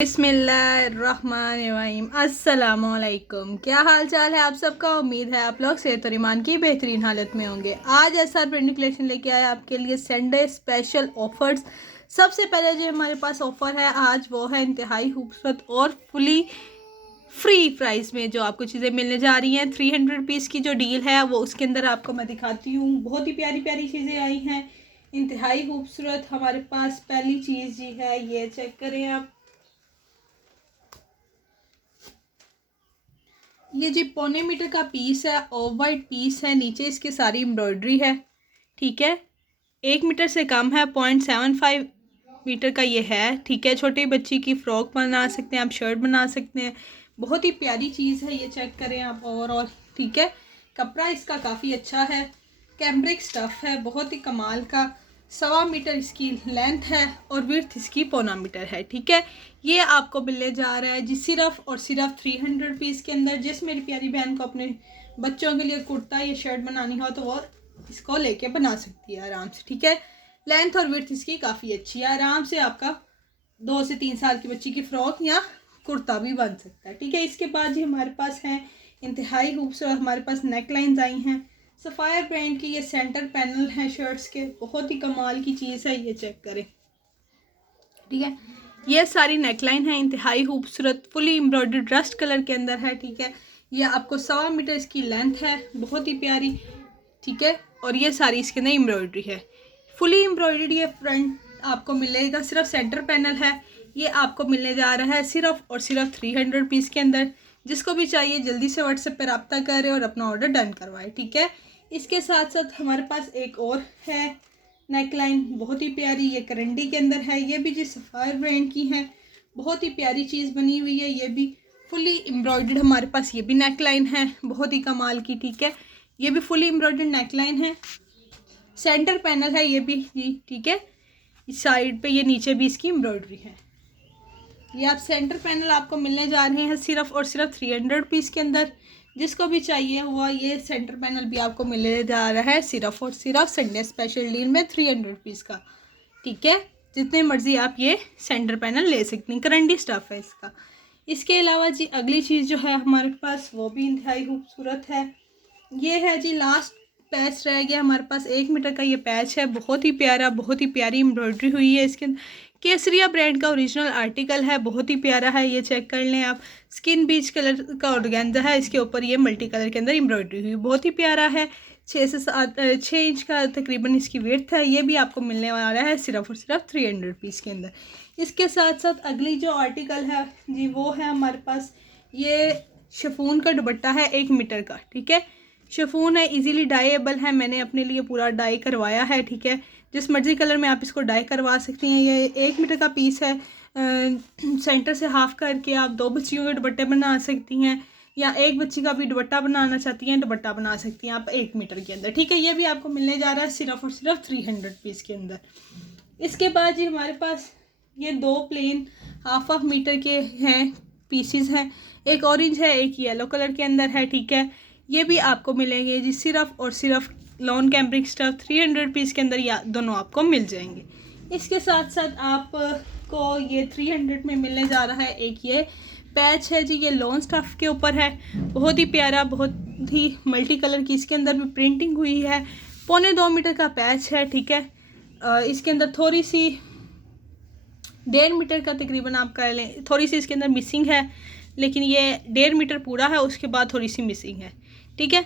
बिस्मिल्लाहिर्रहमानिर्रहीम। अस्सलामुअलैकुम। क्या हाल चाल है आप सबका। उम्मीद है आप लोग सेहत और ईमान की बेहतरीन हालत में होंगे। आज ऐसा ब्रांड कलेक्शन लेके आया आपके लिए संडे स्पेशल ऑफर्स। सबसे पहले जो हमारे पास ऑफ़र है आज वो है इंतहाई खूबसूरत और फुली फ्री प्राइस में जो आपको चीज़ें मिलने जा रही हैं। 300 रुपीज़ की जो डील है वो उसके अंदर आपको मैं दिखाती हूँ। बहुत ही प्यारी प्यारी चीज़ें आई हैं, इंतहाई खूबसूरत। हमारे पास पहली चीज़ जी है, ये चेक करें आप, ये जी 1.25 मीटर का पीस है, ऑफ वाइट पीस है, नीचे इसकी सारी एम्ब्रॉयडरी है। ठीक है, 1 मीटर से कम है, 0.75 मीटर का ये है। ठीक है, छोटी बच्ची की फ़्रॉक बना सकते हैं आप, शर्ट बना सकते हैं। बहुत ही प्यारी चीज़ है, ये चेक करें आप ओवरऑल। ठीक है, कपड़ा इसका काफ़ी अच्छा है, कैम्ब्रिक स्टफ़ है, बहुत ही कमाल का। 1.25 मीटर इसकी लेंथ है और विड्थ इसकी 0.25 मीटर है। ठीक है, ये आपको मिलने जा रहा है जी सिर्फ और सिर्फ 300 रुपीज़ के अंदर। जिस मेरी प्यारी बहन को अपने बच्चों के लिए कुर्ता या शर्ट बनानी हो तो वो इसको लेके बना सकती है आराम से। ठीक है, लेंथ और विड्थ इसकी काफ़ी अच्छी है, आराम से आपका 2 से 3 साल की बच्ची की फ़्रॉक या कुर्ता भी बन सकता है। ठीक है, इसके बाद जी हमारे पास हैं इंतहाई खूबसूरत, हमारे पास नेक लाइन्स आई हैं। सफ़ायर ब्रांड की ये सेंटर पैनल हैं शर्ट्स के, बहुत ही कमाल की चीज़ है, ये चेक करें। ठीक है, ये सारी नेकलाइन है, इंतहाई खूबसूरत, फुली एम्ब्रॉयडर्ड रस्ट कलर के अंदर है। ठीक है, ये आपको 1.25 मीटर इसकी लेंथ है, बहुत ही प्यारी। ठीक है, और ये सारी इसके अंदर एम्ब्रॉयडरी है, फुली एम्ब्रॉयडर्ड। ये फ्रंट आपको मिलेगा, सिर्फ सेंटर पैनल है। ये आपको मिलने जा रहा है सिर्फ और सिर्फ 300 रुपीज़ के अंदर। जिसको भी चाहिए जल्दी से व्हाट्सएप पर रब्ता करें और अपना ऑर्डर डन करवाएं। ठीक है, इसके साथ साथ हमारे पास एक और है नेकलाइन, बहुत ही प्यारी, ये करंडी के अंदर है। ये भी जी सफ़ायर ब्रांड की है, बहुत ही प्यारी चीज़ बनी हुई है, ये भी फुली एम्ब्रॉयडर्ड हमारे पास। ये भी नेकलाइन है, बहुत ही कमाल की। ठीक है, ये भी फुली एम्ब्रॉयडर्ड नेकलाइन है, सेंटर पैनल है ये भी जी। ठीक है, इस साइड पे ये नीचे भी इसकी एम्ब्रॉयडरी है। ये आप सेंटर पैनल आपको मिलने जा रहे हैं सिर्फ और सिर्फ 300 रुपीज़ के अंदर। जिसको भी चाहिए हुआ ये सेंटर पैनल भी आपको मिलने जा रहा है सिर्फ और सिर्फ संडे स्पेशल डील में 300 रुपीज़ का। ठीक है, जितने मर्जी आप ये सेंटर पैनल ले सकते हैं, करंडी स्टफ़ है इसका। इसके अलावा जी अगली चीज़ जो है हमारे पास वो भी इंतहाई खूबसूरत है। ये है जी लास्ट पैच रह गया हमारे पास, 1 मीटर का ये पैच है, बहुत ही प्यारा, बहुत ही प्यारी एम्ब्रॉयडरी हुई है इसके अंदर। केसरिया ब्रांड का ओरिजिनल आर्टिकल है, बहुत ही प्यारा है, ये चेक कर लें आप। स्किन बीच कलर का ऑर्गेन्जा है, इसके ऊपर ये मल्टी कलर के अंदर एम्ब्रॉयडरी हुई, बहुत ही प्यारा है। 6 इंच का तकरीबन इसकी विड्थ है। ये भी आपको मिलने वाला है सिर्फ और सिर्फ 300 रुपीज़ के अंदर। इसके साथ साथ अगली जो आर्टिकल है जी वो है हमारे पास, ये शिफॉन का दुपट्टा है 1 मीटर का। ठीक है, शिफॉन है, इजीली डाइएबल है, मैंने अपने लिए पूरा डाई करवाया है। ठीक है, जिस मर्जी कलर में आप इसको डाई करवा सकती हैं। ये 1 मीटर का पीस है, सेंटर से हाफ करके आप 2 बच्चियों के दुपट्टे बना सकती हैं, या एक बच्ची का भी दुपट्टा बनाना चाहती हैं, दुपट्टा बना सकती हैं आप 1 मीटर के अंदर। ठीक है, ये भी आपको मिलने जा रहा है सिर्फ और सिर्फ 300 रुपीज़ के अंदर। इसके बाद जी हमारे पास ये 2 प्लेन हाफ मीटर के हैं, पीसीज हैं, एक ऑरेंज है एक येलो कलर के अंदर है। ठीक है, ये भी आपको मिलेंगे जी सिर्फ और सिर्फ लॉन कैम्ब्रिक स्टफ 300 रुपीज़ के अंदर, या दोनों आपको मिल जाएंगे। इसके साथ साथ आपको ये 300 में मिलने जा रहा है एक ये पैच है जी, ये लॉन स्टफ के ऊपर है, बहुत ही प्यारा, बहुत ही मल्टी कलर की इसके अंदर भी प्रिंटिंग हुई है। 2.25 मीटर का पैच है। ठीक है, इसके अंदर थोड़ी सी 1.5 मीटर का तकरीबन आप कर लें, थोड़ी सी इसके अंदर मिसिंग है, लेकिन ये 1.5 मीटर पूरा है, उसके बाद थोड़ी सी मिसिंग है। ठीक है,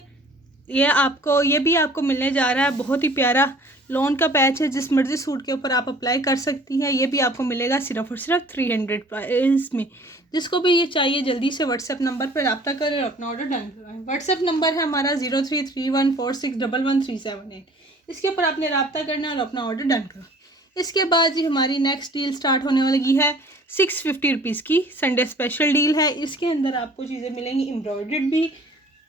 ये भी आपको मिलने जा रहा है, बहुत ही प्यारा लॉन का पैच है, जिस मर्जी सूट के ऊपर आप अप्लाई कर सकती हैं। ये भी आपको मिलेगा सिर्फ और सिर्फ 300 प्राइस में। जिसको भी ये चाहिए जल्दी से व्हाट्सएप नंबर पर रब्ता करें और अपना ऑर्डर डन करवाएं। व्हाट्सएप नंबर है हमारा 0331461137। इसके ऊपर आपने रब्ता करना है और अपना ऑर्डर डन करवाएं। इसके बाद जी हमारी नेक्स्ट डील स्टार्ट होने वाली है 650 रुपीज़ की संडे स्पेशल डील है। इसके अंदर आपको चीज़ें मिलेंगी एम्ब्रॉयडर्ड भी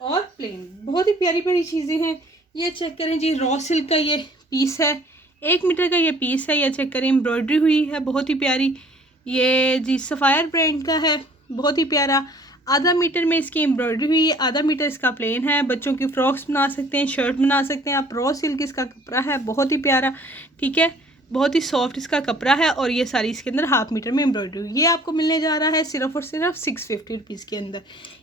और प्लेन, बहुत ही प्यारी प्यारी चीज़ें हैं। ये चेक करें जी, रॉ सिल्क का ये पीस है, 1 मीटर का ये पीस है, ये चेक करें, एम्ब्रॉयडरी हुई है, बहुत ही प्यारी। ये जी सफ़ायर ब्रांड का है, बहुत ही प्यारा, आधा मीटर में इसकी एम्ब्रॉयडरी हुई है, आधा मीटर इसका प्लेन है। बच्चों की फ्रॉक्स बना सकते हैं, शर्ट बना सकते हैं आप, रॉ सिल्क इसका कपड़ा है, बहुत ही प्यारा। ठीक है, बहुत ही सॉफ्ट इसका कपड़ा है और ये सारी इसके अंदर हाफ मीटर में एम्ब्रॉयडरी। ये आपको मिलने जा रहा है सिर्फ और सिर्फ 650 रुपीज़ के अंदर।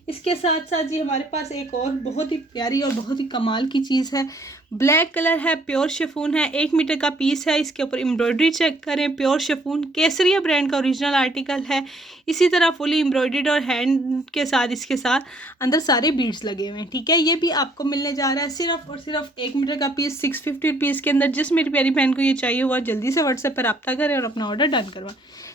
इसके साथ साथ जी हमारे पास एक और बहुत ही प्यारी और बहुत ही कमाल की चीज़ है। ब्लैक कलर है, प्योर शिफॉन है, 1 मीटर का पीस है। इसके ऊपर एम्ब्रॉयडरी चेक करें, प्योर शिफॉन केसरिया ब्रांड का ओरिजिनल आर्टिकल है। इसी तरह फुली एम्ब्रॉयडर्ड और हैंड के साथ इसके साथ अंदर सारे बीड्स लगे हुए हैं, ठीक है। ये भी आपको मिलने जा रहा है सिर्फ और सिर्फ 1 मीटर का पीस 650 रुपीज़ के अंदर। जिस मेरी प्यारी बहन को ये चाहिए हुआ जल्दी से व्हाट्सएप पर रब्ता करें और अपना ऑर्डर डन करवाएं,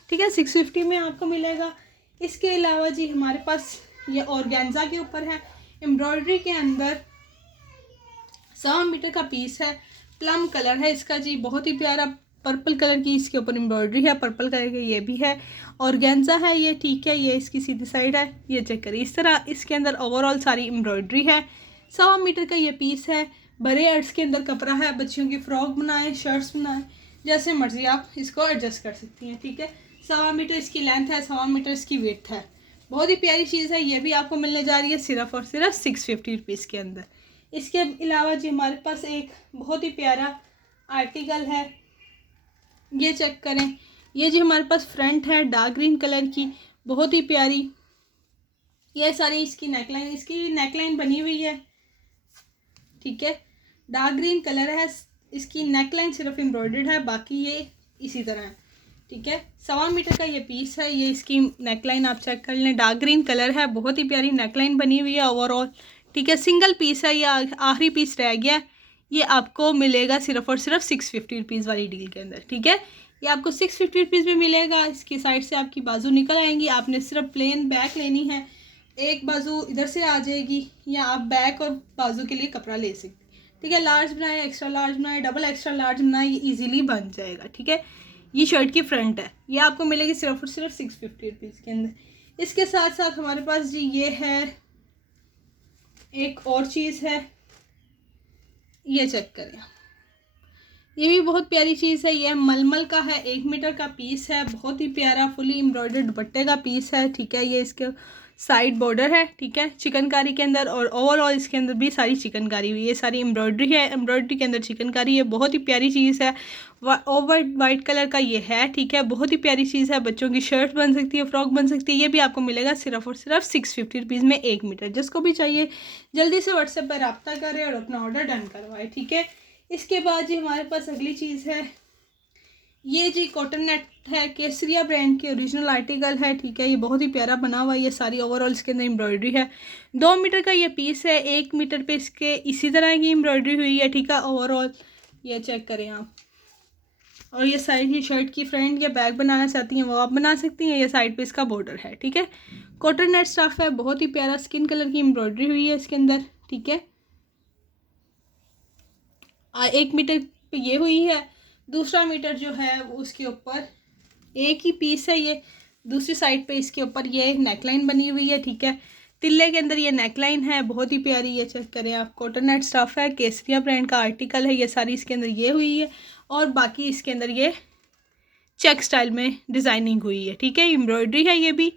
ठीक है। 650 में आपको मिलेगा। इसके अलावा जी हमारे पास ये ऑर्गेन्जा के ऊपर है, एम्ब्रॉयडरी के अंदर 100 मीटर का पीस है। प्लम कलर है इसका जी, बहुत ही प्यारा पर्पल कलर की इसके ऊपर एम्ब्रॉयडरी है, पर्पल कलर का ये भी है। ऑर्गेन्जा है ये, ठीक है। ये इसकी सीधी साइड है, ये चेक करिए। इस तरह इसके अंदर ओवरऑल सारी एम्ब्रॉयडरी है। 100 मीटर का ये पीस है। बड़े अर्ट्स के अंदर कपड़ा है, बच्चियों की फ्रॉक बनाएं, शर्ट्स बनाएं, जैसे मर्जी आप इसको एडजस्ट कर सकती हैं, ठीक है। 100 मीटर इसकी लेंथ है, 100 मीटर इसकी विड्थ है। बहुत ही प्यारी चीज़ है। ये भी आपको मिलने जा रही है सिर्फ और सिर्फ 650 रुपीज़ के अंदर। इसके अलावा जी हमारे पास एक बहुत ही प्यारा आर्टिकल है, ये चेक करें। ये जी हमारे पास फ्रंट है डार्क ग्रीन कलर की, बहुत ही प्यारी। ये सारी इसकी नेकलाइन बनी हुई है, ठीक है। डार्क ग्रीन कलर है, इसकी नेकलाइन सिर्फ एम्ब्रॉयडर्ड है, बाकी ये इसी तरह है, ठीक है। 100 मीटर का ये पीस है। ये इसकी नेकलाइन आप चेक कर लें, डार्क ग्रीन कलर है, बहुत ही प्यारी नेकलाइन बनी हुई है ओवरऑल, ठीक है। सिंगल पीस है, ये आखिरी पीस रह गया। ये आपको मिलेगा सिर्फ और सिर्फ 650 रुपीज़ वाली डील के अंदर, ठीक है। ये आपको 650 रुपीज़ में मिलेगा। इसकी साइड से आपकी बाजू निकल आएंगी, आपने सिर्फ प्लेन बैक लेनी है। एक बाजू इधर से आ जाएगी, या आप बैक और बाजू के लिए कपड़ा ले सकते, ठीक है। लार्ज बनाए, एक्स्ट्रा लार्ज बनाए, डबल एक्स्ट्रा लार्ज बनाए, ये ईजिली बन जाएगा, ठीक है। ये शर्ट की फ्रंट है, ये आपको मिलेगी सिर्फ और सिर्फ 650 रुपीज़ के अंदर। इसके साथ साथ हमारे पास जी ये है एक और चीज़ है, ये चेक करें। ये भी बहुत प्यारी चीज़ है। ये मलमल का है, 1 मीटर का पीस है, बहुत ही प्यारा फुली एम्ब्रॉयडर्ड दुपट्टे का पीस है, ठीक है। ये इसके साइड बॉर्डर है, ठीक है, चिकनकारी के अंदर, और ओवरऑल इसके अंदर भी सारी चिकनकारी हुई है। ये सारी एम्ब्रॉयडरी है, एम्ब्रॉयडरी के अंदर चिकनकारी है, बहुत ही प्यारी चीज़ है। ओवर वाइट कलर का ये है, ठीक है, बहुत ही प्यारी चीज़ है। बच्चों की शर्ट बन सकती है, फ्रॉक बन सकती है। ये भी आपको मिलेगा सिर्फ और सिर्फ 650 रुपीज़ में 1 मीटर। जिसको भी चाहिए जल्दी से व्हाट्सएप पर रब्ता करें और अपना ऑर्डर डन करवाएं, ठीक है। इसके बाद जी हमारे पास अगली चीज़ है, ये जी कॉटन नेट है, केसरिया ब्रांड के ओरिजिनल आर्टिकल है, ठीक है। ये बहुत ही प्यारा बना हुआ है। ये सारी ओवरऑल इसके अंदर एम्ब्रॉयडरी है। 2 मीटर का ये पीस है, 1 मीटर पे इसके इसी तरह की एम्ब्रॉयडरी हुई है, ठीक है। ओवरऑल ये चेक करें आप। और ये साइड ही शर्ट की फ्रंट या बैक बनाना चाहती हैं वो आप बना सकती हैं। ये साइड पे इसका बॉर्डर है, ठीक है। कॉटन नेट स्टफ है, बहुत ही प्यारा स्किन कलर की एम्ब्रॉयडरी हुई है इसके अंदर, ठीक है। 1 मीटर पे ये हुई है। दूसरा मीटर जो है उसके ऊपर एक ही पीस है। ये दूसरी साइड पे इसके ऊपर ये नेकलाइन बनी हुई है, ठीक है। तिल्ले के अंदर ये नेकलाइन है, बहुत ही प्यारी। ये चेक करें आप, कॉटन नेट स्टफ है, केसरिया ब्रांड का आर्टिकल है। ये सारी इसके अंदर ये हुई है, और बाकी इसके अंदर ये चेक स्टाइल में डिज़ाइनिंग हुई है, ठीक है। एम्ब्रॉयडरी है ये भी।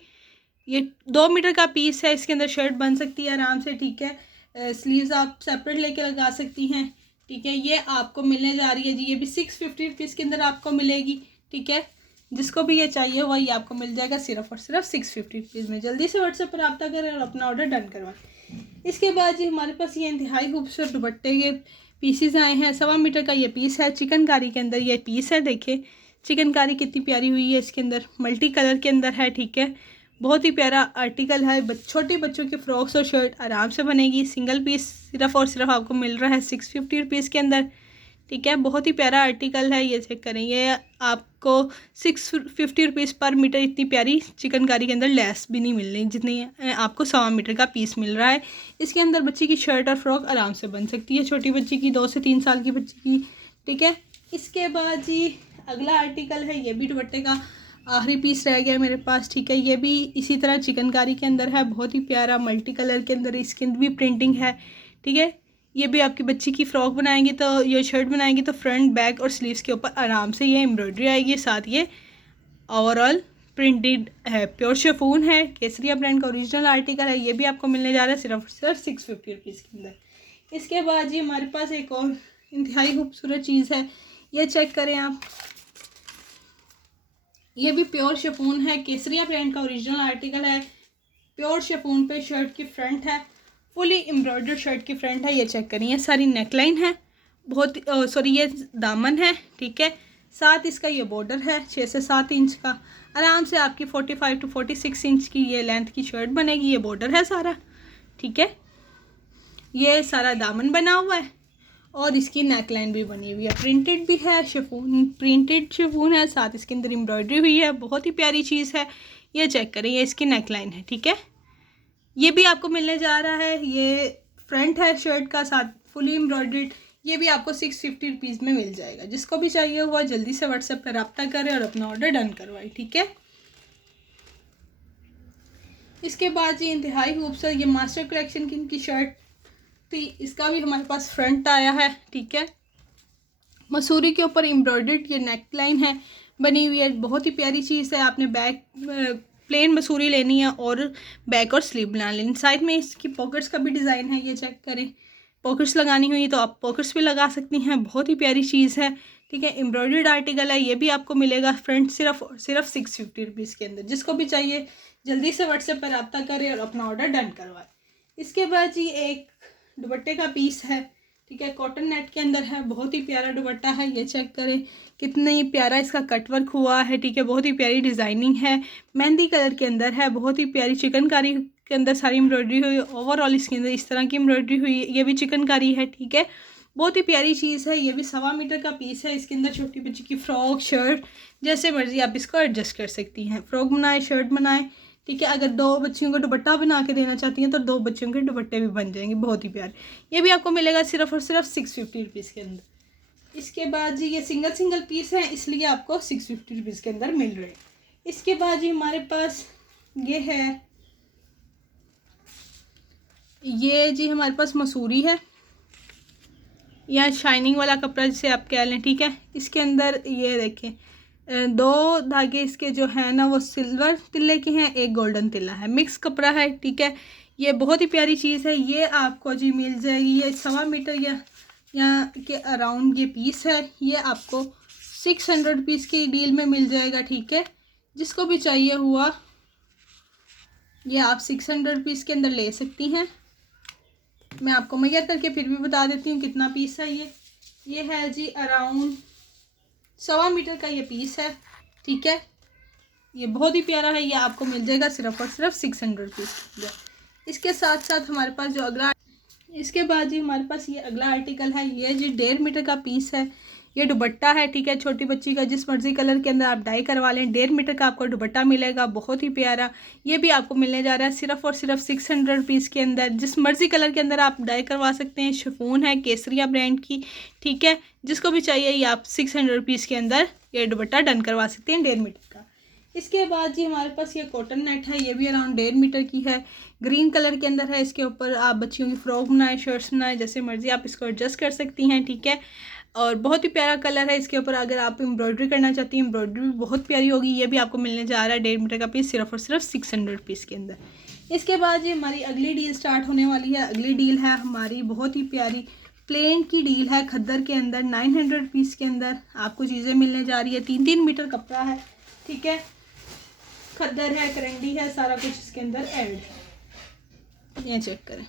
ये 2 मीटर का पीस है, इसके अंदर शर्ट बन सकती है आराम से, ठीक है। स्लीव्स आप सेपरेट लेके लगा सकती हैं, ठीक है। ये आपको मिलने जा रही है जी, ये भी 650 रुपीज़ के अंदर आपको मिलेगी, ठीक है। जिसको भी ये चाहिए हुआ ये आपको मिल जाएगा सिर्फ और सिर्फ 650 रुपीज़ में। जल्दी से व्हाट्सएप पर रब्ता करें और अपना ऑर्डर डन करवाएं। इसके बाद जी हमारे पास ये इंतहाई खूबसूरत दुपट्टे के पीसीज आए हैं। 1.25 मीटर का ये पीस है, चिकनकारी के अंदर ये पीस है। देखिए चिकनकारी कितनी प्यारी हुई है, इसके अंदर मल्टी कलर के अंदर है, ठीक है। बहुत ही प्यारा आर्टिकल है। छोटे बच्चों के फ्रॉक्स और शर्ट आराम से बनेगी। सिंगल पीस सिर्फ और सिर्फ आपको मिल रहा है 650 रुपीज़ के अंदर, ठीक है। बहुत ही प्यारा आर्टिकल है, ये चेक करें। ये आपको 650 रुपीज़ पर मीटर इतनी प्यारी चिकनकारी के अंदर लेस भी नहीं मिल रही जितनी आपको 1.25 मीटर का पीस मिल रहा है। इसके अंदर बच्ची की शर्ट और फ्रॉक आराम से बन सकती है, छोटी बच्ची की, 2 से 3 साल की बच्ची की, ठीक है। इसके बाद जी अगला आर्टिकल है, ये भी दुपट्टे का आखिरी पीस रह गया मेरे पास, ठीक है। ये भी इसी तरह चिकनकारी के अंदर है, बहुत ही प्यारा मल्टी कलर के अंदर इसके अंदर भी प्रिंटिंग है, ठीक है। ये भी आपकी बच्ची की फ़्रॉक बनाएंगी तो ये शर्ट बनाएंगी तो फ्रंट बैक और स्लीव्स के ऊपर आराम से ये एम्ब्रॉयडरी आएगी। साथ ये ओवरऑल प्रिंटेड है, प्योर शिफॉन है, केसरिया ब्रांड का ओरिजिनल आर्टिकल है। ये भी आपको मिलने जा रहा है सिर्फ 650 रुपीज़ के अंदर। इसके बाद जी हमारे पास एक और इंतहाई खूबसूरत चीज़ है, ये चेक करें आप। ये भी प्योर शिफॉन है, केसरिया ब्रांड का ओरिजिनल आर्टिकल है। प्योर शिफॉन पे शर्ट की फ्रंट है, फुली एम्ब्रॉयडर्ड शर्ट की फ्रंट है। ये चेक करिए, ये सारी नेकलाइन है, बहुत सॉरी ये दामन है, ठीक है। साथ इसका ये बॉर्डर है 6 से 7 इंच का। आराम से आपकी 45 टू 46 इंच की ये लेंथ की शर्ट बनेगी। ये बॉर्डर है सारा, ठीक है। ये सारा दामन बना हुआ है और इसकी नेकलाइन भी बनी हुई है, प्रिंटेड भी है, शिफॉन प्रिंटेड शिफॉन है, साथ इसके अंदर एम्ब्रॉयडरी हुई है। बहुत ही प्यारी चीज़ है। ये चेक करें, ये इसकी नेकलाइन है, ठीक है। ये भी आपको मिलने जा रहा है, ये फ्रंट है शर्ट का, साथ फुली एम्ब्रॉयडर्ड। ये भी आपको 650 रुपीज़ में मिल जाएगा। जिसको भी चाहिए हुआ जल्दी से व्हाट्सएप पर रब्ता करें और अपना ऑर्डर डन करवाएं, ठीक है। इसके बाद ये इंतहाई खूबसूरत ये मास्टर कलेक्शन की इनकी शर्ट थी। इसका भी हमारे पास फ्रंट आया है, ठीक है। मसूरी के ऊपर एम्ब्रॉयडर्ड ये नेक लाइन है बनी हुई है। बहुत ही प्यारी चीज़ है। आपने बैक प्लेन मसूरी लेनी है और बैक और स्लीव बना लेनी। साइड में इसकी पॉकेट्स का भी डिज़ाइन है, ये चेक करें। पॉकेट्स लगानी हुई तो आप पॉकेट्स भी लगा सकती हैं। बहुत ही प्यारी चीज़ है, ठीक है। एम्ब्रॉयडर्ड आर्टिकल है। ये भी आपको मिलेगा फ्रंट सिर्फ 650 रुपीज़ के अंदर। जिसको भी चाहिए जल्दी से व्हाट्सएप पर रब्ता करें और अपना ऑर्डर डन करवाएं। इसके बाद जी एक दुपट्टे का पीस है, ठीक है। कॉटन नेट के अंदर है, बहुत ही प्यारा दुपट्टा है। ये चेक करें कितना ही प्यारा इसका कटवर्क हुआ है, ठीक है। बहुत ही प्यारी डिज़ाइनिंग है, मेहंदी कलर के अंदर है। बहुत ही प्यारी चिकनकारी के अंदर सारी एम्ब्रॉयडरी हुई। ओवरऑल इसके अंदर इस तरह की एम्ब्रॉयडरी हुई। ये भी चिकनकारी है, ठीक है। बहुत ही प्यारी चीज़ है। ये भी 1.25 मीटर का पीस है। इसके अंदर छोटी बच्ची की फ़्रॉक शर्ट जैसे मर्जी आप इसको एडजस्ट कर सकती हैं। फ़्रॉक बनाए, शर्ट बनाए, ठीक है। अगर 2 बच्चियों को दुपट्टा बना के देना चाहती हैं तो 2 बच्चियों के दुपट्टे भी बन जाएंगे। बहुत ही प्यारे। ये भी आपको मिलेगा सिर्फ और सिर्फ 650 रुपीज़ के अंदर। इसके बाद जी ये सिंगल पीस है, इसलिए आपको 650 रुपीज़ के अंदर मिल रहे हैं। इसके बाद जी हमारे पास ये है, ये जी हमारे पास मसूरी है या शाइनिंग वाला कपड़ा जिसे आप कह लें, ठीक है। इसके अंदर ये देखें 2 धागे इसके जो है ना वो सिल्वर तिल्ले के हैं, एक गोल्डन तिल्ला है। मिक्स कपड़ा है, ठीक है। ये बहुत ही प्यारी चीज़ है। ये आपको जी मिल जाएगी, ये 1.25 मीटर या के अराउंड ये पीस है। ये आपको 600 रुपीज़ की डील में मिल जाएगा, ठीक है। जिसको भी चाहिए हुआ ये आप 600 रुपीज़ के अंदर ले सकती हैं। मैं आपको मैयर करके फिर भी बता देती हूँ कितना पीस है। ये है जी अराउंड 1.25 मीटर का ये पीस है, ठीक है। ये बहुत ही प्यारा है। ये आपको मिल जाएगा सिर्फ और सिर्फ 600 रुपीज़। इसके साथ साथ हमारे पास जो अगला, इसके बाद जी हमारे पास ये अगला आर्टिकल है। ये जी 1.5 मीटर का पीस है। ये दुपट्टा है, ठीक है। छोटी बच्ची का जिस मर्जी कलर के अंदर आप डाई करवा लें, 1.5 मीटर का आपको दुपट्टा मिलेगा। बहुत ही प्यारा। ये भी आपको मिलने जा रहा है सिर्फ और सिर्फ 600 रुपीज़ के अंदर। जिस मर्जी कलर के अंदर आप डाई करवा सकते हैं। शिफॉन है, केसरिया ब्रांड की, ठीक है। जिसको भी चाहिए ये आप 600 रुपीज़ के अंदर ये दुपट्टा डन करवा सकते हैं 1.5 मीटर का। इसके बाद जी हमारे पास ये कॉटन नेट है। ये भी अराउंड 1.5 मीटर की है, ग्रीन कलर के अंदर है। इसके ऊपर आप बच्चियों की फ़्रॉक बनाए, शर्ट्स बनाए, जैसे मर्जी आप इसको एडजस्ट कर सकती हैं, ठीक है। और बहुत ही प्यारा कलर है। इसके ऊपर अगर आप एम्ब्रॉयडरी करना चाहती हैं, एम्ब्रॉयडरी भी बहुत प्यारी होगी। ये भी आपको मिलने जा रहा है 1.5 मीटर का पीस सिर्फ और सिर्फ 600 रुपीज़ के अंदर। इसके बाद ये हमारी अगली डील स्टार्ट होने वाली है। अगली डील है हमारी बहुत ही प्यारी प्लेन की डील है, खद्दर के अंदर 900 रुपीज़ के अंदर आपको चीज़ें मिलने जा रही है। 3-3 मीटर कपड़ा है, ठीक है। खद्दर है, करंडी है, सारा कुछ इसके अंदर ऐड है। ये चेक करें,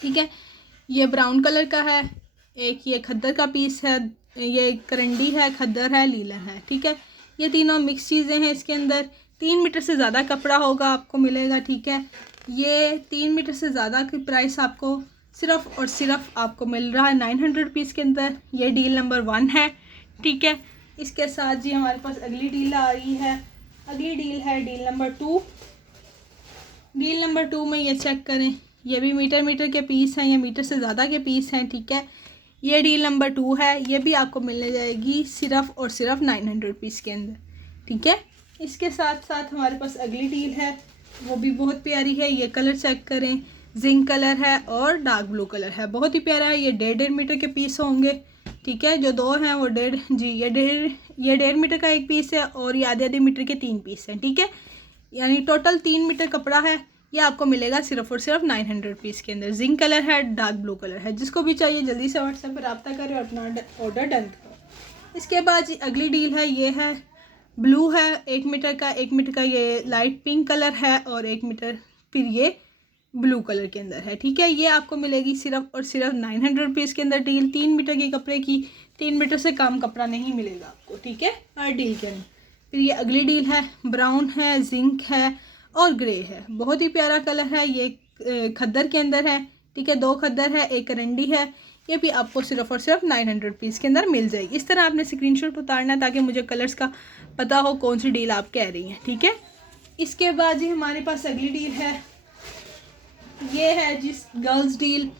ठीक है। ये ब्राउन कलर का है, एक ये खद्दर का पीस है, ये करंडी है, खद्दर है, लीलन है, ठीक है। ये तीनों मिक्स चीज़ें हैं। इसके अंदर 3 मीटर से ज़्यादा कपड़ा होगा आपको मिलेगा, ठीक है। ये 3 मीटर से ज़्यादा की प्राइस आपको सिर्फ और सिर्फ आपको मिल रहा है 900 रुपीज़ के अंदर। ये डील नंबर 1 है, ठीक है। इसके साथ जी हमारे पास अगली डील आ रही है। अगली डील है डील नंबर 2। डील नंबर 2 में ये चेक करें, ये भी मीटर के पीस हैं, ये मीटर से ज़्यादा के पीस हैं, ठीक है। ये डील नंबर 2 है। ये भी आपको मिलने जाएगी सिर्फ और सिर्फ 900 रुपीज़ के अंदर, ठीक है। इसके साथ साथ हमारे पास अगली डील है, वो भी बहुत प्यारी है। ये कलर चेक करें, जिंक कलर है और डार्क ब्लू कलर है। बहुत ही प्यारा है। ये 1.5 मीटर के पीस होंगे, ठीक है। जो 2 हैं वो 1.5 जी, ये 1.5 मीटर का एक पीस है और ये आधे मीटर के 3 पीस हैं, ठीक है। यानी टोटल 3 मीटर कपड़ा है। ये आपको मिलेगा सिर्फ और सिर्फ 900 रुपीज़ के अंदर। जिंक कलर है, डार्क ब्लू कलर है। जिसको भी चाहिए जल्दी से व्हाट्सएप पर रब्ता करें और अपना ऑर्डर डन करो। इसके बाद जी अगली डील है, ये है ब्लू है 1 मीटर का, 1 मीटर का ये लाइट पिंक कलर है और 1 मीटर फिर ये ब्लू कलर के अंदर है, ठीक है। ये आपको मिलेगी सिर्फ और सिर्फ 900 रुपीज़ के अंदर डील। 3 मीटर के कपड़े की 3 मीटर से कम कपड़ा नहीं मिलेगा आपको, ठीक है, हर डील के अंदर। फिर ये अगली डील है, ब्राउन है, जिंक है और ग्रे है, बहुत ही प्यारा कलर है। ये खद्दर के अंदर है, ठीक है, 2 खद्दर है, 1 करंडी है। ये भी आपको सिर्फ और सिर्फ 900 रुपीज़ के अंदर मिल जाएगी। इस तरह आपने स्क्रीनशॉट उतारना है ताकि मुझे कलर्स का पता हो कौन सी डील आप कह रही हैं, ठीक है। इसके बाद जी हमारे पास अगली डील है, ये है जिस गर्ल्स डील,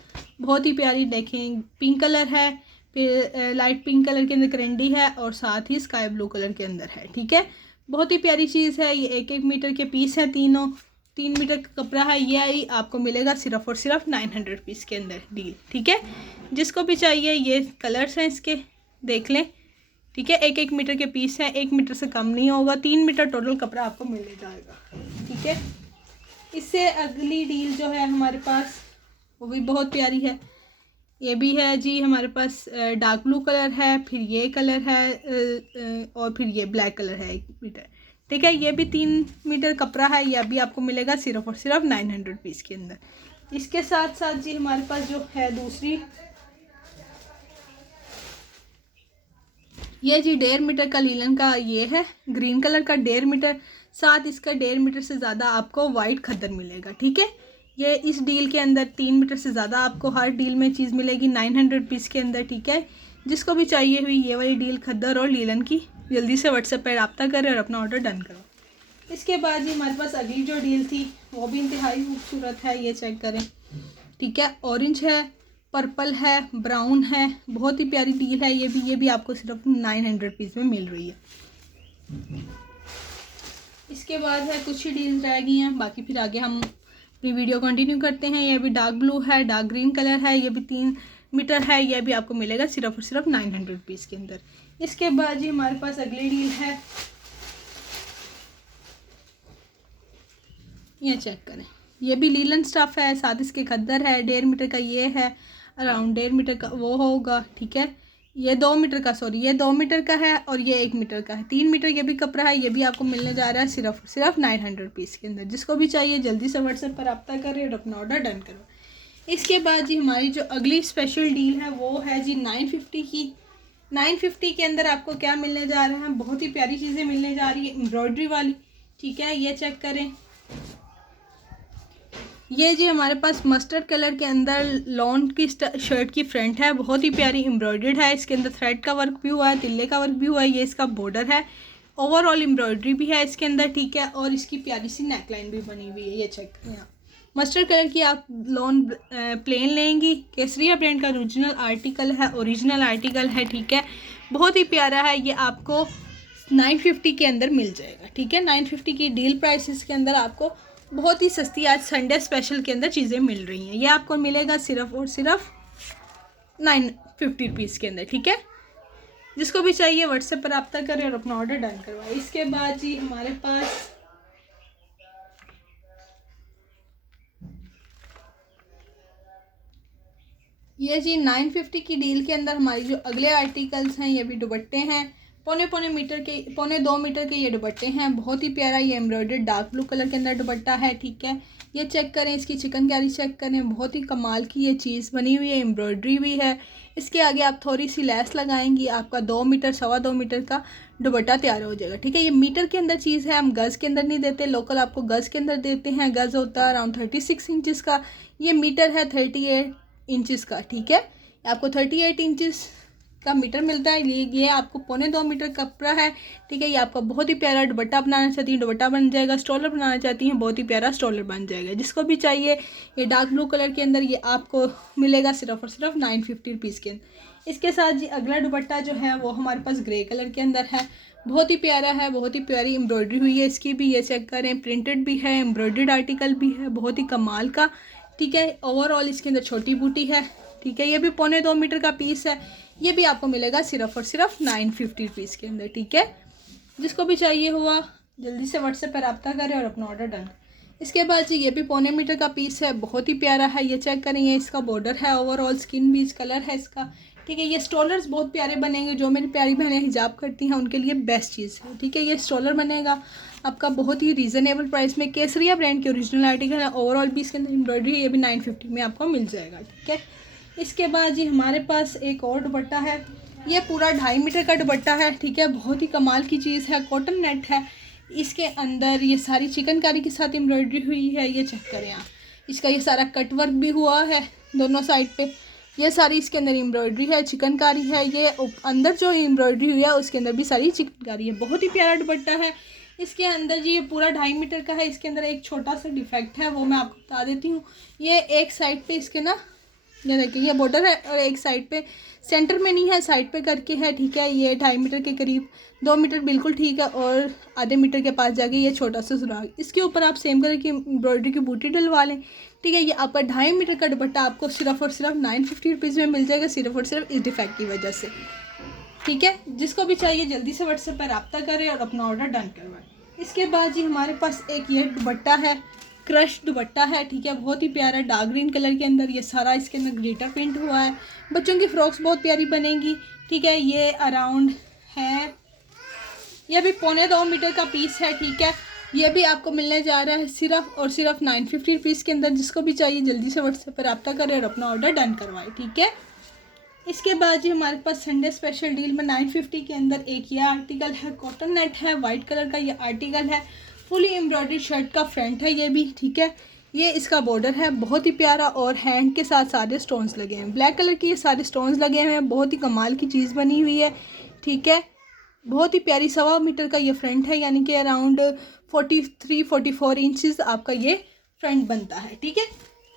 बहुत ही प्यारी, देखें पिंक कलर है, फिर लाइट पिंक कलर के अंदर करंडी है और साथ ही स्काई ब्लू कलर के अंदर है, ठीक है। बहुत ही प्यारी चीज़ है। ये 1-1 मीटर के पीस है, तीनों 3 मीटर का कपड़ा है। ये आपको मिलेगा सिर्फ और सिर्फ 900 रुपीज़ के अंदर डील, ठीक है। जिसको भी चाहिए ये कलर्स हैं इसके, देख लें, ठीक है। 1-1 मीटर के पीस हैं, 1 मीटर से कम नहीं होगा, 3 मीटर टोटल कपड़ा आपको मिल जाएगा, ठीक है। इससे अगली डील जो है हमारे पास वो भी बहुत प्यारी है। ये भी है जी हमारे पास डार्क ब्लू कलर है, फिर ये कलर है और फिर ये ब्लैक कलर है 1 मीटर, ठीक है। ये भी 3 मीटर कपड़ा है। यह भी आपको मिलेगा सिर्फ और सिर्फ 900 रुपीज़ के अंदर। इसके साथ साथ जी हमारे पास जो है दूसरी, ये जी 1.5 मीटर का लीलन का ये है, ग्रीन कलर का 1.5 मीटर, साथ इसका 1.5 मीटर से ज़्यादा आपको वाइट खद्दर मिलेगा, ठीक है। ये इस डील के अंदर 3 मीटर से ज़्यादा आपको हर डील में चीज़ मिलेगी 900 रुपीज़ के अंदर, ठीक है। जिसको भी चाहिए हुई ये वाली डील खद्दर और लीलन की, जल्दी से व्हाट्सएप पर रब्ता करें और अपना ऑर्डर डन करो। इसके बाद जी हमारे पास अगली जो डील थी वो भी इंतहाई खूबसूरत है, ये चेक करें, ठीक है। ऑरेंज है, पर्पल है, ब्राउन है, बहुत ही प्यारी डील है। ये भी आपको सिर्फ 900 रुपीज़ में मिल रही है। इसके बाद है कुछ ही डील्स रह गई हैं, बाकी फिर आगे हम अपनी वीडियो कंटिन्यू करते हैं। ये भी डार्क ब्लू है, डार्क ग्रीन कलर है, ये भी 3 मीटर है। यह भी आपको मिलेगा सिर्फ और सिर्फ 900 रुपीज़ के अंदर। इसके बाद जी हमारे पास अगली डील है, ये चेक करें, ये भी लीलन स्टफ है, साथ इसके खद्दर है, 1.5 मीटर का ये है, अराउंड 1.5 मीटर का वो होगा, ठीक है। ये 2 मीटर का, सॉरी ये 2 मीटर का है और ये 1 मीटर का है, 3 मीटर ये भी कपड़ा है। ये भी आपको मिलने जा रहा है सिर्फ 900 रुपीज़ के अंदर। जिसको भी चाहिए जल्दी से व्हाट्सएप पर रब्ता करें और अपना ऑर्डर डन करो। इसके बाद जी हमारी जो अगली स्पेशल डील है वो है जी 950 की। 950 के अंदर आपको क्या मिलने जा रहा है, बहुत ही प्यारी चीज़ें मिलने जा रही है, एम्ब्रॉयडरी वाली, ठीक है। ये चेक करें, ये जी हमारे पास मस्टर्ड कलर के अंदर लॉन की शर्ट की फ्रंट है, बहुत ही प्यारी एम्ब्रॉयडर्ड है। इसके अंदर थ्रेड का वर्क भी हुआ है, तिल्ले का वर्क भी हुआ है, ये इसका बॉर्डर है। ओवरऑल एम्ब्रॉयडरी भी है इसके अंदर, ठीक है। और इसकी प्यारी सी नेकलाइन भी बनी हुई है, ये चेक करें आप। मस्टर्ड कलर की आप लॉन प्लेन लेंगी, केसरिया ब्रांड का ओरिजिनल आर्टिकल है, ठीक है। बहुत ही प्यारा है, ये आपको 950 के अंदर मिल जाएगा, ठीक है। 950 की डील प्राइसेस के अंदर आपको बहुत ही सस्ती आज संडे स्पेशल के अंदर चीज़ें मिल रही हैं। ये आपको मिलेगा सिर्फ और सिर्फ 950 रुपीज़ के अंदर, ठीक है। जिसको भी चाहिए व्हाट्सएप पर रब्ता करें और अपना ऑर्डर डन करवाएं। इसके बाद जी हमारे पास ये जी 950 की डील के अंदर हमारी जो अगले आर्टिकल्स हैं, ये भी दुपट्टे हैं, पौने 2 मीटर के ये दुपट्टे हैं। बहुत ही प्यारा ये एम्ब्रॉयडर्ड डार्क ब्लू कलर के अंदर दुपट्टा है, ठीक है। ये चेक करें, इसकी चिकनकारी चेक करें, बहुत ही कमाल की ये चीज़ बनी हुई है, एम्ब्रॉयडरी भी है। इसके आगे आप थोड़ी सी लैस लगाएंगी, आपका 2 मीटर 2.25 मीटर का दुपट्टा तैयार हो जाएगा, ठीक है। ये मीटर के अंदर चीज़ है, हम गज़ के अंदर नहीं देते, लोकल आपको गज़ के अंदर देते हैं। गज़ होता है अराउंड 36 इंचज़ का, ये मीटर है 38 इंचज़ का, ठीक है। आपको 38 इंचज़ का मीटर मिलता है। ये आपको 2.25 मीटर कपड़ा है, ठीक है। ये आपका बहुत ही प्यारा दुपट्टा बनाना चाहती हैं, दुपट्टा बन जाएगा। स्टॉलर बनाना चाहती हैं, बहुत ही प्यारा स्टॉलर बन जाएगा। जिसको भी चाहिए ये डार्क ब्लू कलर के अंदर ये आपको मिलेगा सिर्फ और सिर्फ 950 रुपीज़ के अंदर। इसके साथ जी अगला दुपट्टा जो है वो हमारे पास ग्रे कलर के अंदर है, बहुत ही प्यारा है, बहुत ही प्यारी एम्ब्रॉयडरी हुई है इसकी भी। ये चेक करें, प्रिंटेड भी है, एम्ब्रॉयडर्ड आर्टिकल भी है, बहुत ही कमाल का, ठीक है। ओवरऑल इसके अंदर छोटी बूटी है, ठीक है। ये भी 2.25 मीटर का पीस है। ये भी आपको मिलेगा सिर्फ और सिर्फ 950 रुपीज़ के अंदर, ठीक है। जिसको भी चाहिए हुआ जल्दी से व्हाट्सएप पर रब्ता करें और अपना ऑर्डर डन। इसके बाद जी ये भी 2.25 मीटर का पीस है, बहुत ही प्यारा है। ये चेक करें, ये इसका बॉर्डर है, ओवरऑल स्किन बीज कलर है इसका, ठीक है। ये स्टॉलर्स बहुत प्यारे बनेंगे, जो मेरी प्यारी बहनें हिजाब करती हैं उनके लिए बेस्ट चीज़ है। ठीक है, ये स्टॉलर बनेगा आपका बहुत ही रीज़नेबल प्राइस में। केसरिया ब्रांड के ओरिजिनल आर्टिकल है। ओवरऑल भी इसके अंदर एम्ब्रॉयडरी है, ये भी 950 में आपको मिल जाएगा। ठीक है, इसके बाद जी हमारे पास एक और दुपट्टा है। ये पूरा 2.5 मीटर का दुपट्टा है। ठीक है, बहुत ही कमाल की चीज़ है, कॉटन नेट है। इसके अंदर ये सारी चिकनकारी के साथ एम्ब्रॉयडरी हुई है। ये चेक करें आप, इसका ये सारा कट वर्क भी हुआ है दोनों साइड पे। ये सारी इसके अंदर एम्ब्रॉयडरी है, चिकनकारी है। ये अंदर जो एम्ब्रॉयडरी हुई है उसके अंदर भी सारी चिकनकारी है। बहुत ही प्यारा दुपट्टा है। इसके अंदर जी ये पूरा 2.5 मीटर का है। इसके अंदर एक छोटा सा डिफेक्ट है, वो मैं आपको बता देती हूँ। ये एक साइड पे इसके ना, ये देखिए ये बॉर्डर है और एक साइड पे, सेंटर में नहीं है, साइड पे करके है। ठीक है, ये 2.5 मीटर के करीब, 2 मीटर बिल्कुल ठीक है, और आधे मीटर के पास जाके ये छोटा सा सुराग। इसके ऊपर आप सेम कलर की एम्ब्रॉयडरी की बूटी डलवा लें। ठीक है, ये आपका 2.5 मीटर का दुपट्टा आपको सिर्फ और सिर्फ 950 रुपीज़ में मिल जाएगा, सिर्फ और सिर्फ इस डिफेक्ट की वजह से। ठीक है, जिसको भी चाहिए जल्दी से व्हाट्सएप पर रब्ता करें और अपना ऑर्डर डन करवाएं। इसके बाद जी हमारे पास एक ये दुपट्टा है, क्रश दुपट्टा है। ठीक है, बहुत ही प्यारा डार्क ग्रीन कलर के अंदर, ये सारा इसके अंदर ग्लिटर प्रिंट हुआ है। बच्चों की फ्रॉक्स बहुत प्यारी बनेंगी। ठीक है, ये अराउंड है, ये भी 1.25 मीटर का पीस है। ठीक है, ये भी आपको मिलने जा रहा है सिर्फ और सिर्फ 950 रुपीज़ के अंदर। जिसको भी चाहिए जल्दी से व्हाट्सएप पर रब्ता करें और अपना ऑर्डर डन करवाएं। ठीक है, इसके बाद जी हमारे पास संडे स्पेशल डील में 950 के अंदर एक ये आर्टिकल है, कॉटन नेट है, वाइट कलर का ये आर्टिकल है। फुली एम्ब्रॉयडरी शर्ट का फ्रंट है ये भी। ठीक है, ये इसका बॉर्डर है बहुत ही प्यारा, और हैंड के साथ सारे स्टोन्स लगे हैं, ब्लैक कलर के ये सारे स्टोन्स लगे हुए हैं। बहुत ही कमाल की चीज़ बनी हुई है। ठीक है, बहुत ही प्यारी 1.25 मीटर का ये फ्रंट है, यानी कि अराउंड 43-44 इंचज़ आपका ये फ्रंट बनता है। ठीक है,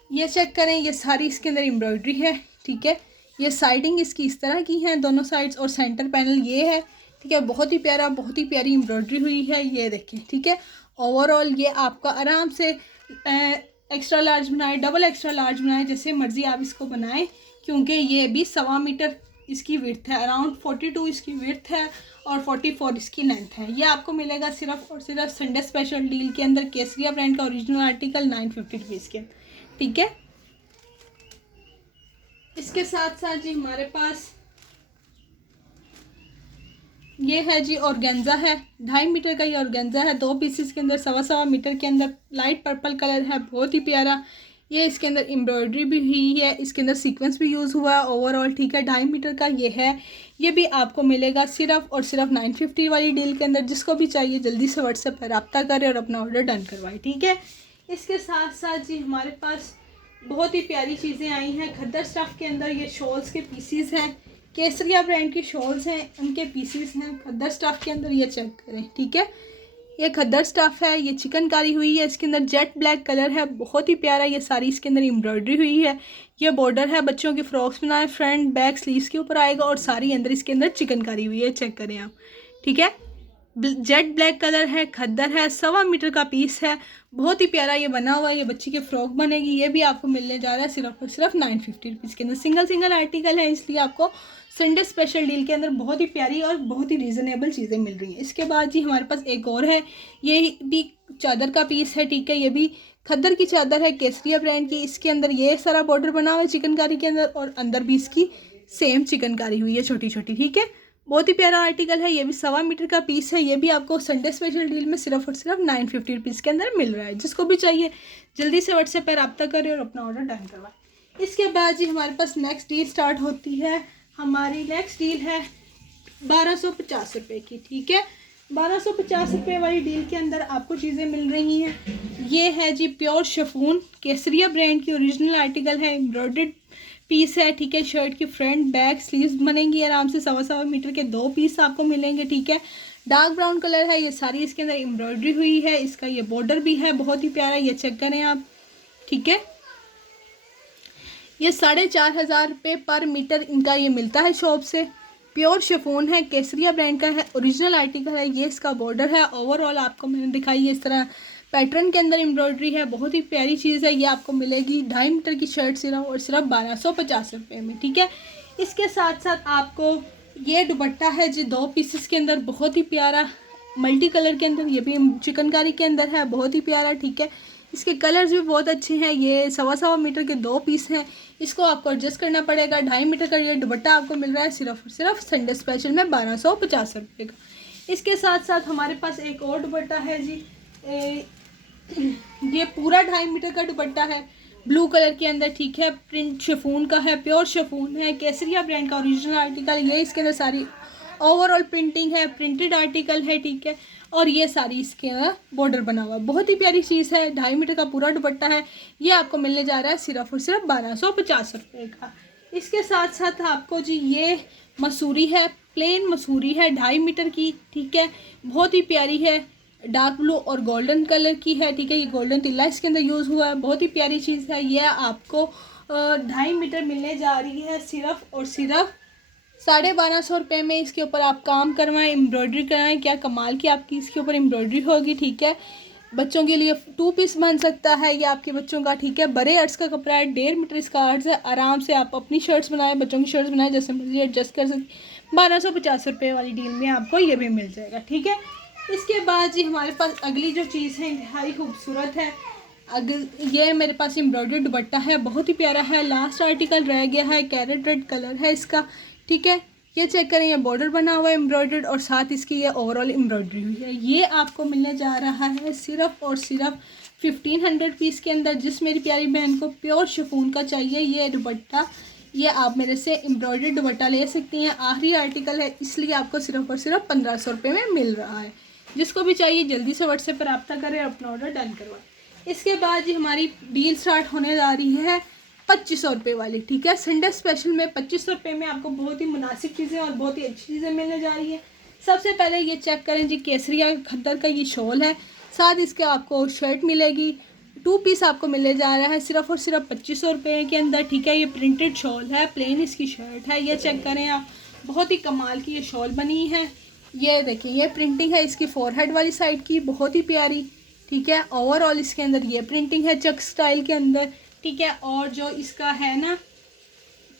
ये चेक करें, ये सारी इसके अंदर एम्ब्रॉयडरी है। ठीक है, ये साइडिंग इसकी इस तरह की है दोनों साइड्स, और सेंटर पैनल ये है। ठीक है, बहुत ही प्यारा, बहुत ही प्यारी एम्ब्रॉयडरी हुई है, ये देखें। ठीक है, ओवरऑल ये आपका आराम से एक्स्ट्रा लार्ज बनाए, डबल एक्स्ट्रा लार्ज बनाए, जैसे मर्ज़ी आप इसको बनाएं, क्योंकि ये भी 1.25 मीटर इसकी विड्थ है, अराउंड 42 इसकी विड्थ है और 44 इसकी लेंथ है। ये आपको मिलेगा सिर्फ और सिर्फ संडे स्पेशल डील के अंदर, केसरिया ब्रांड का ओरिजिनल आर्टिकल 950 रुपीज़ के। ठीक है, इसके साथ साथ जी हमारे पास ये है जी ऑर्गेन्जा है, 2.5 मीटर का ये ऑर्गेन्जा है, 2 पीसेस के अंदर, 1.25 मीटर के अंदर, लाइट पर्पल कलर है, बहुत ही प्यारा। ये इसके अंदर एम्ब्रॉयडरी भी हुई है, इसके अंदर सीक्वेंस भी यूज़ हुआ है ओवरऑल। ठीक है, 2.5 मीटर का ये है। ये भी आपको मिलेगा सिर्फ और सिर्फ 950 वाली डील के अंदर। जिसको भी चाहिए जल्दी से व्हाट्सएप पर रब्ता करें और अपना ऑर्डर डन करवाएं। ठीक है, इसके साथ साथ जी हमारे पास बहुत ही प्यारी चीज़ें आई हैं खद्दर स्टफ़ के अंदर। ये शॉल्स के पीसीस हैं, केसरिया ब्रांड की शॉल्स हैं, उनके पीसीस हैं खद्दर स्टफ़ के अंदर, ये चेक करें। ठीक है, ये खद्दर स्टफ़ है, ये चिकनकारी हुई है, इसके अंदर जेट ब्लैक कलर है, बहुत ही प्यारा। ये सारी इसके अंदर एम्ब्रॉयडरी हुई है। ये बॉर्डर है, बच्चों की फ्रॉक्स बनाए, फ्रंट बैक स्लीव्स के ऊपर आएगा, और सारी अंदर इसके अंदर चिकनकारी हुई है, चेक करें आप। ठीक है, जेट ब्लैक कलर है, खद्दर है, 1.25 मीटर का पीस है, बहुत ही प्यारा ये बना हुआ है। ये बच्ची की फ्रॉक बनेगी। ये भी आपको मिलने जा रहा है सिर्फ और सिर्फ 950 रुपीज़ के अंदर। सिंगल सिंगल आर्टिकल है, इसलिए आपको संडे स्पेशल डील के अंदर बहुत ही प्यारी और बहुत ही रीज़नेबल चीज़ें मिल रही हैं। इसके बाद जी हमारे पास एक और है, ये भी चादर का पीस है। ठीक है, ये भी खद्दर की चादर है, केसरिया ब्रांड की। इसके अंदर ये सारा बॉर्डर बना हुआ है चिकनकारी के अंदर, और अंदर भी इसकी सेम चिकनकारी हुई है छोटी छोटी। ठीक है, बहुत ही प्यारा आर्टिकल है। ये भी 1.25 मीटर का पीस है। ये भी आपको संडे स्पेशल डील में सिर्फ और सिर्फ 950 रुपीज़ के अंदर मिल रहा है। जिसको भी चाहिए जल्दी से व्हाट्सएप पर रब्ता करें और अपना ऑर्डर डन करवाएं। इसके बाद जी हमारे पास नेक्स्ट डील स्टार्ट होती है। हमारी नेक्स्ट डील है 1250 रुपये की। ठीक है, 1250 रुपये वाली डील के अंदर आपको चीज़ें मिल रही हैं। ये है जी प्योर शिफॉन, केसरिया ब्रांड की ओरिजिनल आर्टिकल है, एम्ब्रॉयडर्ड पीस है। ठीक है, शर्ट की फ्रंट बैक स्लीव्स बनेंगी आराम से, 1.25 मीटर के 2 पीस आपको मिलेंगे। ठीक है, डार्क ब्राउन कलर है, ये सारी इसके अंदर एम्ब्रॉयडरी हुई है। इसका ये बॉर्डर भी है बहुत ही प्यारा, ये चेक करें आप। ठीक है, ये 4,500 रुपये पर मीटर इनका ये मिलता है शॉप से। प्योर शिफॉन है, केसरिया ब्रांड का है, ओरिजिनल आर्टिकल है। ये इसका बॉर्डर है। ओवरऑल आपको मैंने दिखाई है इस तरह पैटर्न के अंदर एम्ब्रॉयडरी है, बहुत ही प्यारी चीज़ है। ये आपको मिलेगी 2.5 मीटर की शर्ट सिर्फ और सिर्फ 1250 रुपये में। ठीक है, इसके साथ साथ आपको ये दुपट्टा है जी 2 पीसेस के अंदर, बहुत ही प्यारा मल्टी कलर के अंदर, ये भी चिकनकारी के अंदर है, बहुत ही प्यारा। ठीक है, इसके कलर्स भी बहुत अच्छे हैं। ये 1.25 मीटर के 2 पीस हैं। इसको आपको एडजस्ट करना पड़ेगा। 2.5 मीटर का ये दुपट्टा आपको मिल रहा है सिर्फ और सिर्फ संडे स्पेशल में 1250 रुपये का। इसके साथ साथ हमारे पास एक और दुपट्टा है जी, ये पूरा 2.5 मीटर का दुपट्टा है, ब्लू कलर के अंदर। ठीक है, प्रिंट शिफॉन का है, प्योर शिफॉन है, केसरिया ब्रांड का ओरिजिनल आर्टिकल। ये इसके अंदर सारी ओवरऑल प्रिंटिंग है, प्रिंटेड आर्टिकल है। ठीक है, और ये सारी इसके अंदर बॉर्डर बना हुआ है, बहुत ही प्यारी चीज़ है। 2.5 मीटर का पूरा दुपट्टा है। ये आपको मिलने जा रहा है सिर्फ और सिर्फ 1250 रुपये का। इसके साथ साथ आपको जी ये मसूरी है, प्लेन मसूरी है 2.5 मीटर की। ठीक है, बहुत ही प्यारी है, डार्क ब्लू और गोल्डन कलर की है। ठीक है, ये गोल्डन तिल्ला इसके अंदर यूज़ हुआ है, बहुत ही प्यारी चीज़ है। ये आपको 2.5 मीटर मिलने जा रही है सिर्फ और सिर्फ 1250 रुपये में। इसके ऊपर आप काम करवाएं, एम्ब्रॉयडरी कराएं, क्या कमाल की आपकी इसके ऊपर एम्ब्रॉयडरी होगी। ठीक है, बच्चों के लिए 2 पीस बन सकता है ये आपके बच्चों का। ठीक है, बड़े अर्ज का कपड़ा है, 1.5 मीटर इसका अर्ज है। आराम से आप अपनी शर्ट्स बनाएं, बच्चों की शर्ट्स बनाएं, जैसे मर्जी एडजस्ट कर सकते। 1250 रुपये वाली डील में आपको ये भी मिल जाएगा। ठीक है, इसके बाद जी हमारे पास अगली जो चीज़ है इंतहाई खूबसूरत है। ये मेरे पास एम्ब्रॉयडरी दुपट्टा है, बहुत ही प्यारा है। लास्ट आर्टिकल रह गया है, कैरेट रेड कलर है इसका। ठीक है, ये चेक करें, ये बॉर्डर बना हुआ है एम्ब्रॉयडर्ड और साथ इसकी ये ओवरऑल एम्ब्रॉयडरी हुई है। ये आपको मिलने जा रहा है सिर्फ और सिर्फ 1500 पीस के अंदर। जिस मेरी प्यारी बहन को प्योर शिफॉन का चाहिए ये दुपट्टा, ये आप मेरे से एम्ब्रॉयडर्ड दुपट्टा ले सकती हैं। आखिरी आर्टिकल है, इसलिए आपको सिर्फ और सिर्फ 1500 रुपये में मिल रहा है। जिसको भी चाहिए जल्दी से व्हाट्सएप पर रब्ता करें और अपना ऑर्डर डन करवाएं। इसके बाद जी हमारी डील स्टार्ट होने जा रही है 2500 रुपये वाली। ठीक है, संडे स्पेशल में 2500 रुपये में आपको बहुत ही मुनासिब चीज़ें और बहुत ही अच्छी चीज़ें मिलने जा रही है। सबसे पहले ये चेक करें जी, केसरिया खद्दर का ये शॉल है, साथ इसके आपको शर्ट मिलेगी। 2 पीस आपको मिलने जा रहा है सिर्फ और सिर्फ 2500 रुपये के अंदर। ठीक है, ये प्रिंटेड शॉल है, प्लेन इसकी शर्ट है। ये चेक करें आप, बहुत ही कमाल की ये शॉल बनी है। ये देखिए, ये प्रिंटिंग है इसकी फोरहेड वाली साइड की, बहुत ही प्यारी। ठीक है, ओवरऑल इसके अंदर ये प्रिंटिंग है चेक स्टाइल के अंदर। ठीक है, और जो इसका है ना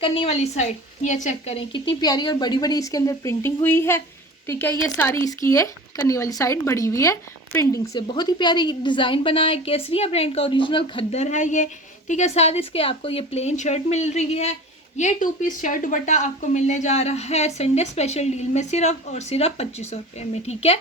कन्नी वाली साइड, ये चेक करें कितनी प्यारी और बड़ी बड़ी इसके अंदर प्रिंटिंग हुई है। ठीक है, ये सारी इसकी ये कन्नी वाली साइड बड़ी हुई है प्रिंटिंग से, बहुत ही प्यारी डिज़ाइन बना है। केसरिया ब्रांड का ओरिजिनल खद्दर है ये। ठीक है, साथ इसके आपको ये प्लेन शर्ट मिल रही है। ये 2 पीस शर्ट दुपट्टा आपको मिलने जा रहा है संडे स्पेशल डील में सिर्फ और सिर्फ 2500 रुपये में। ठीक है,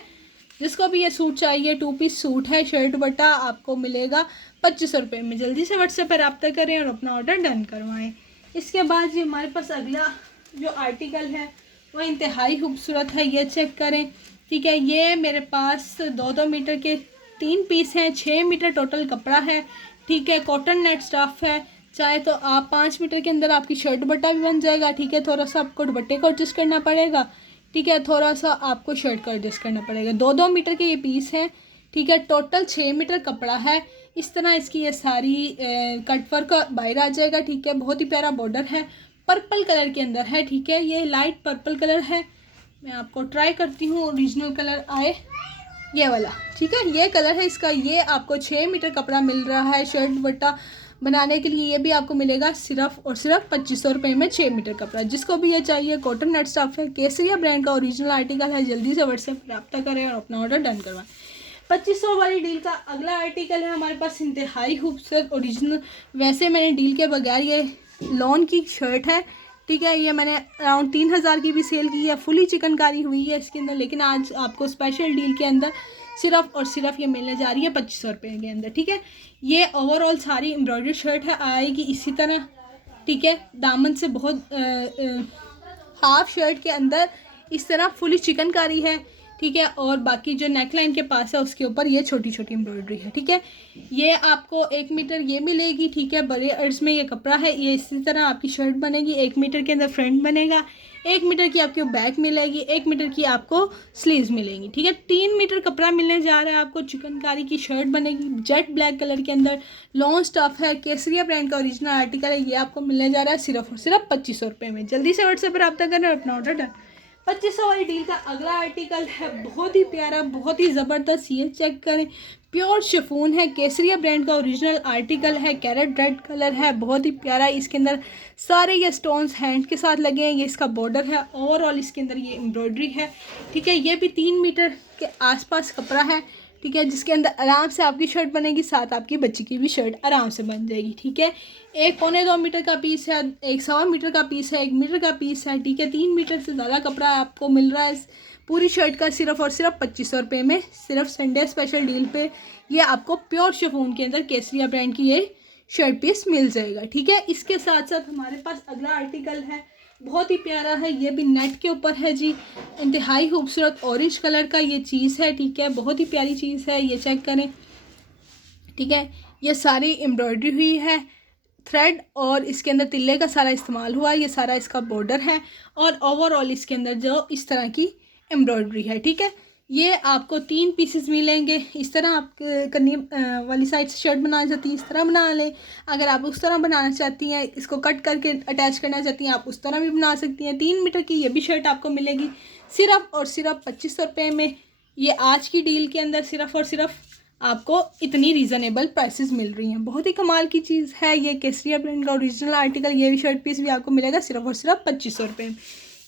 जिसको भी ये सूट चाहिए, 2 पीस सूट है, शर्ट दुपट्टा आपको मिलेगा 2500 रुपये में। जल्दी से व्हाट्सएप पर रब्ता करें और अपना ऑर्डर डन करवाएं। इसके बाद जी हमारे पास अगला जो आर्टिकल है वो इंतहाई खूबसूरत है, ये चेक करें। ठीक है, ये मेरे पास 2-2 मीटर के 3 पीस हैं, 6 मीटर टोटल कपड़ा है। ठीक है, कॉटन नेट स्टफ़ है। चाहे तो आप 5 मीटर के अंदर आपकी शर्ट दुपट्टा भी बन जाएगा। ठीक है, थोड़ा सा आपको दुपट्टे को एडजस्ट करना पड़ेगा। ठीक है, थोड़ा सा आपको शर्ट का एडजस्ट करना पड़ेगा। 2-2 मीटर के ये पीस हैं। ठीक है, टोटल 6 मीटर कपड़ा है। इस तरह इसकी ये सारी कटवर्क बाहर आ जाएगा। ठीक है, बहुत ही प्यारा बॉर्डर है, पर्पल कलर के अंदर है। ठीक है, ये लाइट पर्पल कलर है। मैं आपको ट्राई करती हूँ ओरिजिनल कलर आए, ये वाला। ठीक है, ये कलर है इसका। ये आपको 6 मीटर कपड़ा मिल रहा है शर्ट दुपट्टा बनाने के लिए। ये भी आपको मिलेगा सिर्फ और सिर्फ 2500 रुपये में 6 मीटर कपड़ा। जिसको भी ये चाहिए, कॉटन नेट स्टफ़ है, केसरिया ब्रांड का ओरिजिनल आर्टिकल है। जल्दी से व्हाट्सएप पर रब्ता करें और अपना ऑर्डर डन करवाएं। 2500 वाली डील का अगला आर्टिकल है हमारे पास इंतहाई खूबसूरत ओरिजिनल। वैसे मैंने डील के बगैर ये लॉन की शर्ट है। ठीक है, ये मैंने अराउंड 3000 की भी सेल की है, फुली चिकनकारी हुई है इसके अंदर। लेकिन आज आपको स्पेशल डील के अंदर सिर्फ और सिर्फ ये मिलने जा रही है 2500 रुपये के अंदर। ठीक है, ये ओवरऑल सारी एम्ब्रॉयडरी शर्ट है, आएगी इसी तरह। ठीक है, दामन से बहुत हाफ शर्ट के अंदर इस तरह फुली चिकनकारी है। ठीक है, और बाकी जो नेक लाइन के पास है उसके ऊपर ये छोटी छोटी एम्ब्रॉयडरी है। ठीक है, ये आपको 1 मीटर ये मिलेगी। ठीक है, बड़े अर्ज में ये कपड़ा है। ये इसी तरह आपकी शर्ट बनेगी, 1 मीटर के अंदर फ्रंट बनेगा, 1 मीटर की आपको बैक मिलेगी, 1 मीटर की आपको स्लीव्स मिलेंगी। ठीक है, 3 मीटर कपड़ा मिलने जा रहा है आपको। चिकनकारी की शर्ट बनेगी जेट ब्लैक कलर के अंदर, लॉन्ग स्टफ है, केसरिया ब्रांड का ओरिजिनल आर्टिकल है। ये आपको मिलने जा रहा है सिर्फ और सिर्फ 2500 रुपये में। जल्दी से व्हाट्सएप पर रब्ता करें और अपना ऑर्डर डन। 2500 वाली डील का अगला आर्टिकल है बहुत ही प्यारा, बहुत ही ज़बरदस्त। ये चेक करें, प्योर शिफॉन है, केसरिया ब्रांड का ओरिजिनल आर्टिकल है, कैरेट रेड कलर है, बहुत ही प्यारा। इसके अंदर सारे ये स्टोन्स हैंड के साथ लगे हैं। ये इसका बॉर्डर है, ओवरऑल इसके अंदर ये एम्ब्रॉयडरी है, ठीक है। ये भी 3 मीटर के आसपास कपड़ा है, ठीक है, जिसके अंदर आराम से आपकी शर्ट बनेगी, साथ आपकी बच्ची की भी शर्ट आराम से बन जाएगी, ठीक है। एक 1.25 मीटर का पीस है, एक 1.25 मीटर का पीस है, 1 मीटर का पीस है, ठीक है। 3 मीटर से ज़्यादा कपड़ा आपको मिल रहा है पूरी शर्ट का सिर्फ और सिर्फ 2500 रुपये में। सिर्फ संडे स्पेशल डील पे ये आपको प्योर शिफॉन के अंदर केसरिया ब्रांड की ये शर्ट पीस मिल जाएगा, ठीक है। इसके साथ साथ हमारे पास अगला आर्टिकल है, बहुत ही प्यारा है। ये भी नेट के ऊपर है जी, इंतहाई खूबसूरत ऑरेंज कलर का ये चीज़ है, ठीक है। बहुत ही प्यारी चीज़ है, ये चेक करें, ठीक है। ये सारी एम्ब्रॉयडरी हुई है, थ्रेड और इसके अंदर तिल्ले का सारा इस्तेमाल हुआ है। ये सारा इसका बॉर्डर है और ओवरऑल इसके अंदर जो इस तरह की एम्ब्रॉयडरी है, ठीक है। ये आपको 3 पीसेस मिलेंगे। इस तरह आप करनी वाली साइड से शर्ट बनाना चाहती हैं, इस तरह बना लें। अगर आप उस तरह बनाना चाहती हैं, इसको कट करके अटैच करना चाहती हैं, आप उस तरह भी बना सकती हैं। 3 मीटर की ये भी शर्ट आपको मिलेगी सिर्फ और सिर्फ 2500 रुपये में। ये आज की डील के अंदर सिर्फ और सिर्फ आपको इतनी रीज़नेबल प्राइसेस मिल रही हैं। बहुत ही कमाल की चीज़ है ये, केसरिया ब्रांड का ओरिजिनल आर्टिकल। ये भी शर्ट पीस भी आपको मिलेगा सिर्फ और सिर्फ 2500 रुपये में।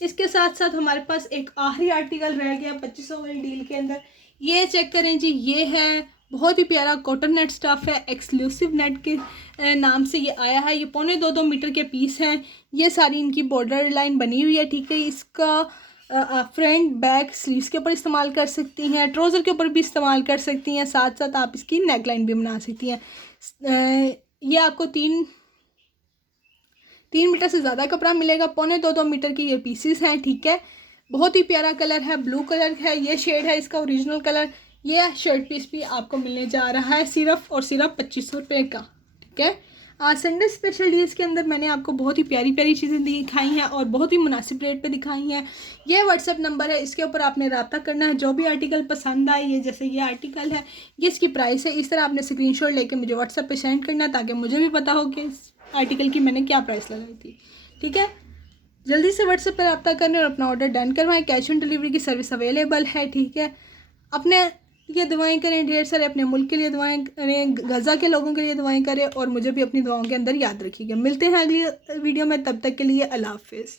इसके साथ साथ हमारे पास एक आखिरी आर्टिकल रह गया 2500 वाली डील के अंदर। ये चेक करें जी, ये है बहुत ही प्यारा कॉटन नेट स्टफ़ है, एक्सक्लूसिव नेट के नाम से ये आया है। ये 1.25 मीटर के पीस हैं। ये सारी इनकी बॉर्डर लाइन बनी हुई है, ठीक है। इसका आप फ्रंट बैक स्लीव्स के ऊपर इस्तेमाल कर सकती हैं, ट्राउज़र के ऊपर भी इस्तेमाल कर सकती हैं, साथ साथ आप इसकी नेक लाइन भी बना सकती हैं। ये आपको 3 मीटर से ज़्यादा कपड़ा मिलेगा। 1.25 मीटर की ये पीसीस हैं, ठीक है। बहुत ही प्यारा कलर है, ब्लू कलर है, ये शेड है इसका ओरिजिनल कलर। ये शर्ट पीस भी आपको मिलने जा रहा है सिर्फ और सिर्फ 2500 रुपये का, ठीक है। आज संडे स्पेशल डील्स के अंदर मैंने आपको बहुत ही प्यारी प्यारी चीज़ें दिखाई हैं और बहुत ही मुनासिब रेट पे दिखाई हैं। ये व्हाट्सएप नंबर है, इसके ऊपर आपने रब्ता करना है। जो भी आर्टिकल पसंद आए, ये जैसे ये आर्टिकल है, ये इसकी प्राइस है, इस तरह आपने स्क्रीनशॉट लेके मुझे व्हाट्सएप पे सेंड करना है ताकि मुझे भी पता हो कि इस आर्टिकल की मैंने क्या प्राइस लगाई थी, ठीक है। जल्दी से व्हाट्सएप पर रब्ता करें और अपना ऑर्डर डन करवाएं। कैश ऑन डिलीवरी की सर्विस अवेलेबल है, ठीक है। अपने लिए दुआएं करें ढेर सारे, अपने मुल्क के लिए दुआएं करें, गज़ा के लोगों के लिए दुआएं करें और मुझे भी अपनी दुआओं के अंदर याद रखिएगा। मिलते हैं अगली वीडियो में, तब तक के लिए अल्लाह हाफिज़।